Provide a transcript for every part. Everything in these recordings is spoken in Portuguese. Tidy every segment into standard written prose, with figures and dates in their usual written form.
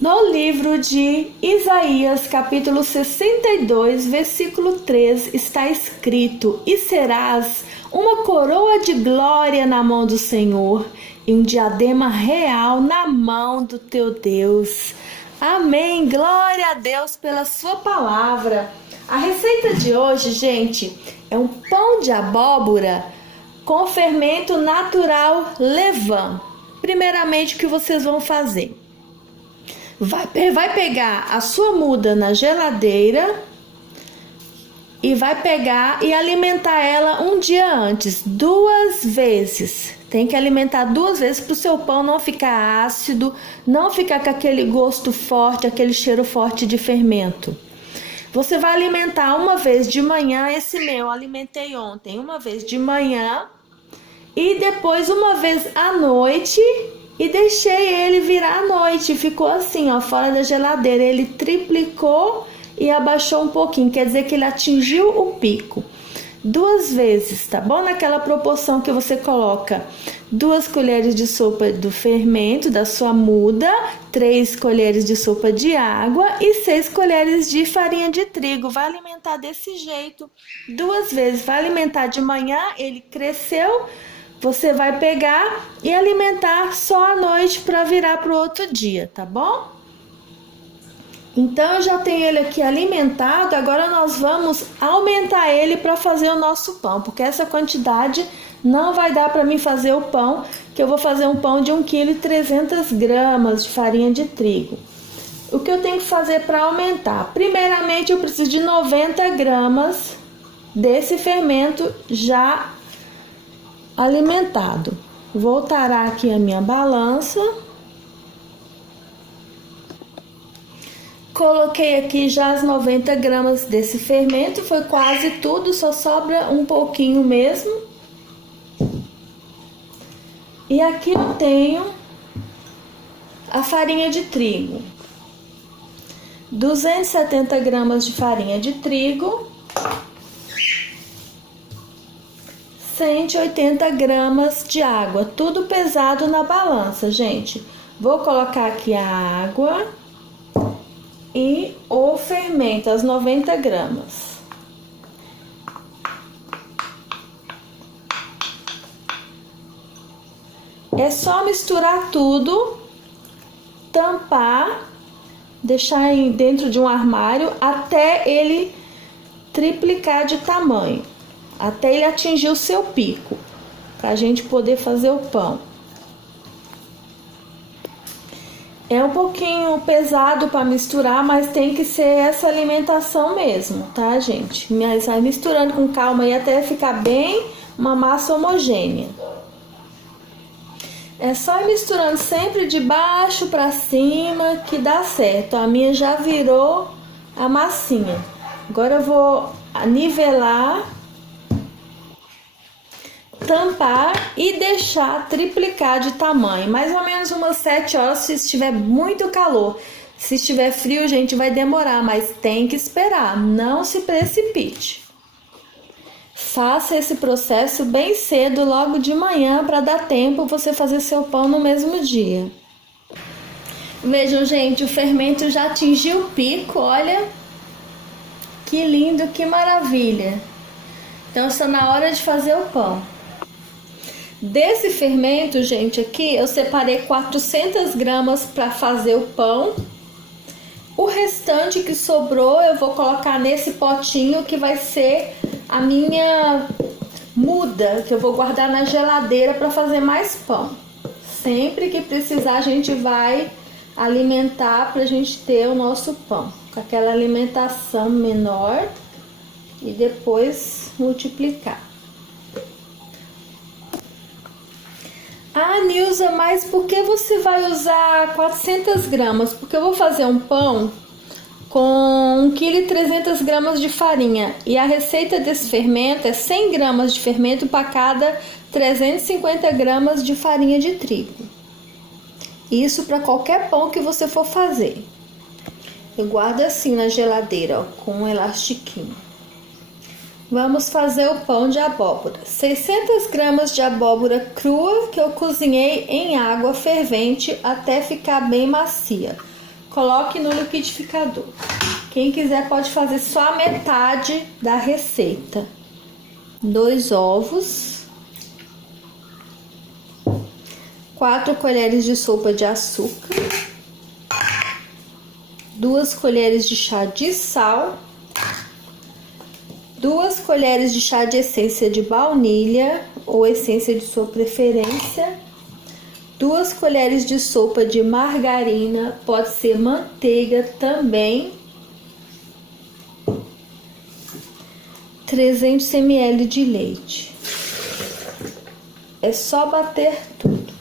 No livro de Isaías, capítulo 62, versículo 3, está escrito: E serás uma coroa de glória na mão do Senhor e um diadema real na mão do teu Deus. Amém. Glória a Deus pela sua palavra. A receita de hoje, gente, é um pão de abóbora com fermento natural levain. Primeiramente, o que vocês vão fazer? Vai pegar a sua muda na geladeira e vai pegar e alimentar ela um dia antes, 2 vezes. Tem que alimentar 2 vezes para o seu pão não ficar ácido, não ficar com aquele gosto forte, aquele cheiro forte de fermento. Você vai alimentar uma vez de manhã, esse meu eu alimentei ontem, uma vez de manhã e depois uma vez à noite. E deixei ele virar à noite, ficou assim, ó, fora da geladeira. Ele triplicou e abaixou um pouquinho, quer dizer que ele atingiu o pico. 2 vezes, tá bom? Naquela proporção que você coloca 2 colheres de sopa do fermento da sua muda, 3 colheres de sopa de água e 6 colheres de farinha de trigo. Vai alimentar desse jeito 2 vezes, vai alimentar de manhã, ele cresceu. Você vai pegar e alimentar só à noite para virar para o outro dia, tá bom? Então, eu já tenho ele aqui alimentado, agora nós vamos aumentar ele para fazer o nosso pão, porque essa quantidade não vai dar para mim fazer o pão, que eu vou fazer um pão de 1,3 kg de farinha de trigo. O que eu tenho que fazer para aumentar? Primeiramente, eu preciso de 90 gramas desse fermento já alimentado. Vou tarar aqui a minha balança. Coloquei aqui já as 90 gramas desse fermento, foi quase tudo, só sobra um pouquinho mesmo. E aqui eu tenho a farinha de trigo. 270 gramas de farinha de trigo. 180 gramas de água, tudo pesado na balança, gente. Vou colocar aqui a água e o fermento, as 90 gramas. É só misturar tudo, tampar, deixar dentro de um armário até ele triplicar de tamanho. Até ele atingir o seu pico, para a gente poder fazer o pão. É um pouquinho pesado para misturar, mas tem que ser essa alimentação mesmo, tá, gente? Mas vai misturando com calma aí até ficar bem uma massa homogênea. É só ir misturando sempre de baixo para cima que dá certo. A minha já virou a massinha. Agora eu vou nivelar, tampar e deixar triplicar de tamanho, mais ou menos umas 7 horas se estiver muito calor. Se estiver frio, gente, vai demorar, mas tem que esperar, não se precipite. Faça esse processo bem cedo, logo de manhã, para dar tempo você fazer seu pão no mesmo dia. Vejam, gente, o fermento já atingiu o pico, olha que lindo, que maravilha. Então está na hora de fazer o pão. Desse fermento, gente, aqui eu separei 400 gramas para fazer o pão. O restante que sobrou eu vou colocar nesse potinho que vai ser a minha muda, que eu vou guardar na geladeira para fazer mais pão. Sempre que precisar a gente vai alimentar para a gente ter o nosso pão. Com aquela alimentação menor e depois multiplicar. Ah, Nilza, mas por que você vai usar 400 gramas? Porque eu vou fazer um pão com 1,3 kg de farinha. E a receita desse fermento é 100 gramas de fermento para cada 350 gramas de farinha de trigo. Isso para qualquer pão que você for fazer. Eu guardo assim na geladeira, ó, com um elastiquinho. Vamos fazer o pão de abóbora. 600 gramas de abóbora crua que eu cozinhei em água fervente até ficar bem macia. coloque no liquidificador. Quem quiser pode fazer só a metade da receita. 2 ovos, 4 colheres de sopa de açúcar, 2 colheres de chá de sal, 2 colheres de chá de essência de baunilha ou essência de sua preferência, 2 colheres de sopa de margarina, pode ser manteiga também, 300 ml de leite. É só bater tudo.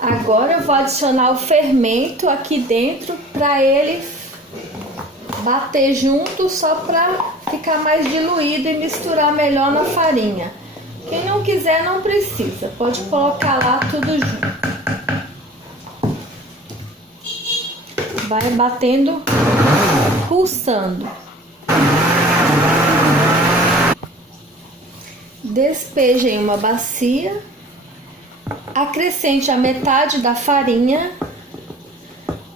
Agora eu vou adicionar o fermento aqui dentro para ele bater junto, só para ficar mais diluído e misturar melhor na farinha. Quem não quiser não precisa, pode colocar lá tudo junto. Vai batendo, pulsando. Despeje em uma bacia, acrescente a metade da farinha.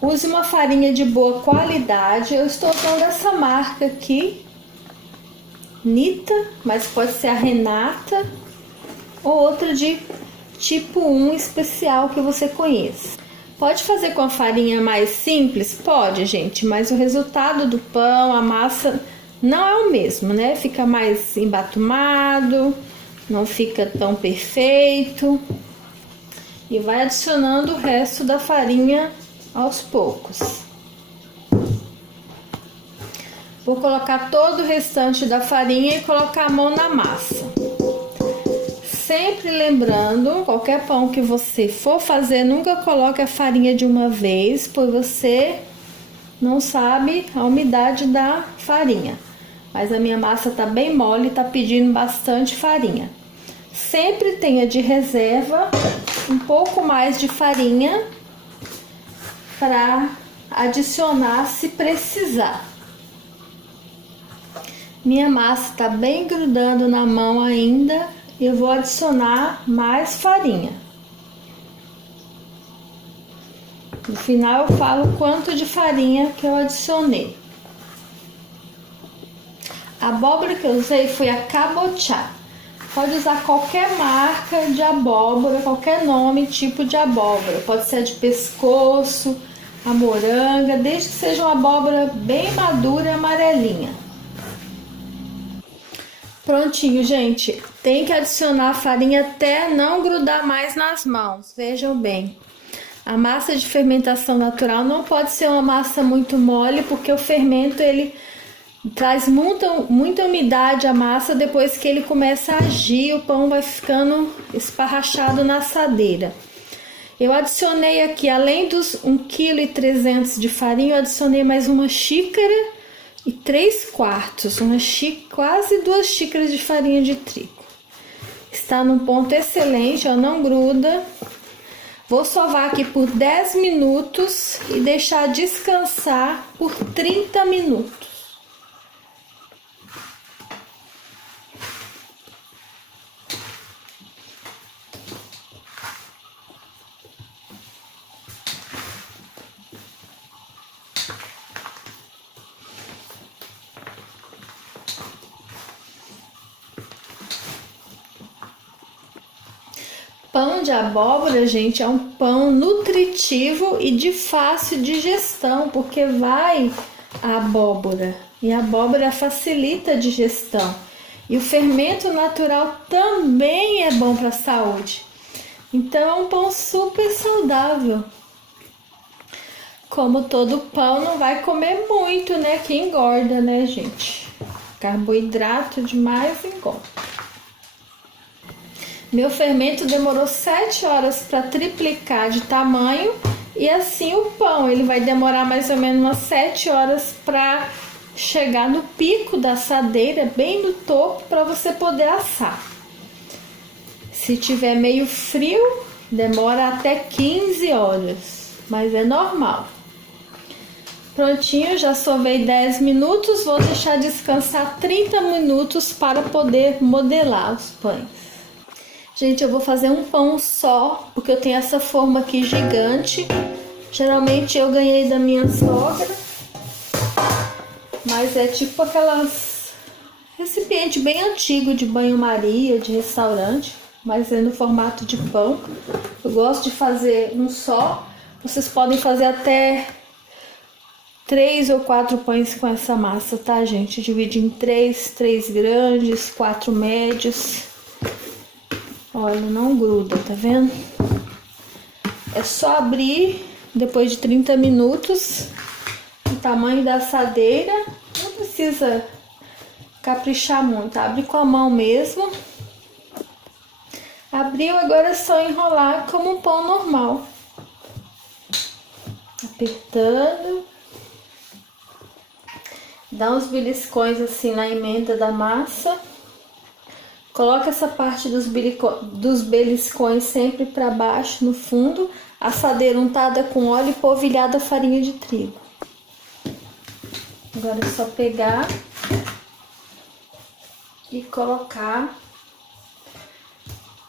Use uma farinha de boa qualidade. Eu estou usando essa marca aqui, Nita, mas pode ser a Renata ou outra de tipo 1 especial que você conheça. Pode fazer com a farinha mais simples? Pode, gente, mas o resultado do pão, a massa, não é o mesmo, né? Fica mais embatumado, não fica tão perfeito. E vai adicionando o resto da farinha aos poucos. Vou colocar todo o restante da farinha e colocar a mão na massa. Sempre lembrando, qualquer pão que você for fazer, nunca coloque a farinha de uma vez, pois você não sabe a umidade da farinha. Mas a minha massa tá bem mole, tá pedindo bastante farinha. Sempre tenha de reserva um pouco mais de farinha para adicionar se precisar. Minha massa tá bem grudando na mão ainda. Eu vou adicionar mais farinha. No final eu falo quanto de farinha que eu adicionei. A abóbora que eu usei foi a cabochá. Pode usar qualquer marca de abóbora, qualquer nome, tipo de abóbora. Pode ser a de pescoço, a moranga, desde que seja uma abóbora bem madura e amarelinha. Prontinho, gente. Tem que adicionar a farinha até não grudar mais nas mãos. Vejam bem. A massa de fermentação natural não pode ser uma massa muito mole, porque o fermento ele traz muita umidade à massa. Depois que ele começa a agir, o pão vai ficando esparrachado na assadeira. Eu adicionei aqui, além dos 1,3 kg de farinha, eu adicionei mais uma xícara e 3/4, quase 2 xícaras de farinha de trigo. Está num ponto excelente, ó, não gruda. Vou sovar aqui por 10 minutos e deixar descansar por 30 minutos. Pão de abóbora, gente, é um pão nutritivo e de fácil digestão, porque vai a abóbora. E a abóbora facilita a digestão. E o fermento natural também é bom para a saúde. Então é um pão super saudável. Como todo pão, não vai comer muito, né? Que engorda, né, gente? Carboidrato demais engorda. Meu fermento demorou 7 horas para triplicar de tamanho e assim o pão, ele vai demorar mais ou menos umas 7 horas para chegar no pico da assadeira, bem no topo, para você poder assar. Se tiver meio frio, demora até 15 horas, mas é normal. Prontinho, já sovei 10 minutos, vou deixar descansar 30 minutos para poder modelar os pães. Gente, eu vou fazer um pão só, porque eu tenho essa forma aqui gigante. Geralmente eu ganhei da minha sogra, mas é tipo aquelas recipiente bem antigo de banho-maria, de restaurante, mas é no formato de pão. Eu gosto de fazer um só. Vocês podem fazer até 3 ou 4 pães com essa massa, tá, gente? Divide em 3 grandes, 4 médios. Olha, não gruda, tá vendo? É só abrir depois de 30 minutos, o tamanho da assadeira. Não precisa caprichar muito, abre com a mão mesmo. Abriu, agora é só enrolar como um pão normal. Apertando. Dá uns beliscões assim na emenda da massa. Coloca essa parte dos beliscões sempre para baixo no fundo. Assadeira untada com óleo e polvilhada farinha de trigo. Agora é só pegar e colocar.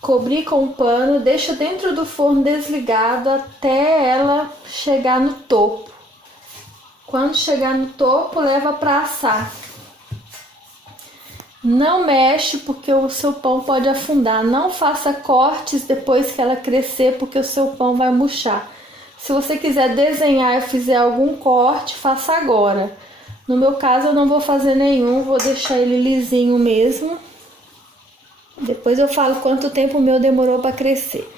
Cobrir com um pano, deixa dentro do forno desligado até ela chegar no topo. Quando chegar no topo, leva para assar. Não mexe porque o seu pão pode afundar. Não faça cortes depois que ela crescer porque o seu pão vai murchar. Se você quiser desenhar e fizer algum corte, faça agora. No meu caso eu não vou fazer nenhum, vou deixar ele lisinho mesmo. Depois eu falo quanto tempo o meu demorou para crescer.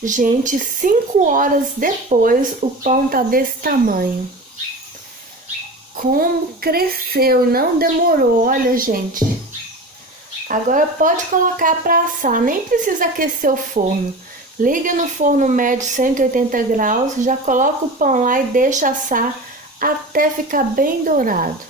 Gente, 5 horas depois o pão tá desse tamanho. Como cresceu e não demorou, olha, gente. Agora pode colocar para assar, nem precisa aquecer o forno. Liga no forno médio 180 graus, já coloca o pão lá e deixa assar até ficar bem dourado.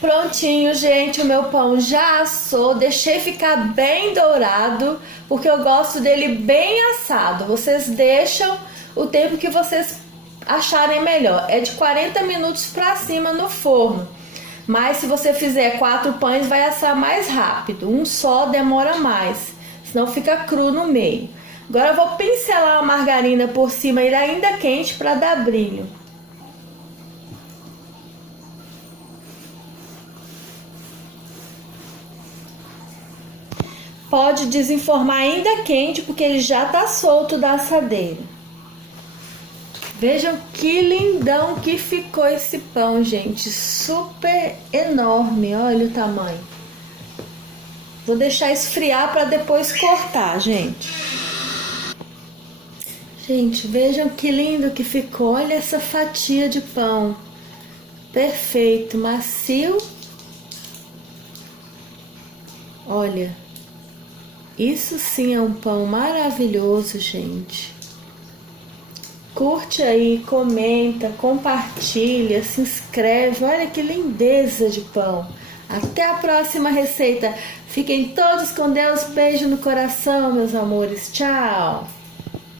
Prontinho, gente, o meu pão já assou, deixei ficar bem dourado, porque eu gosto dele bem assado. Vocês deixam o tempo que vocês acharem melhor. É de 40 minutos para cima no forno. Mas se você fizer 4 pães, vai assar mais rápido. Um só demora mais, senão fica cru no meio. Agora eu vou pincelar a margarina por cima, ele ainda quente, para dar brilho. Pode desenformar ainda quente, porque ele já tá solto da assadeira. Vejam que lindão que ficou esse pão, gente. Super enorme, olha o tamanho. Vou deixar esfriar para depois cortar, gente. Gente, vejam que lindo que ficou. Olha essa fatia de pão. Perfeito, macio. Olha. Isso sim é um pão maravilhoso, gente. Curte aí, comenta, compartilha, se inscreve. Olha que lindeza de pão. Até a próxima receita. Fiquem todos com Deus. Beijo no coração, meus amores. Tchau.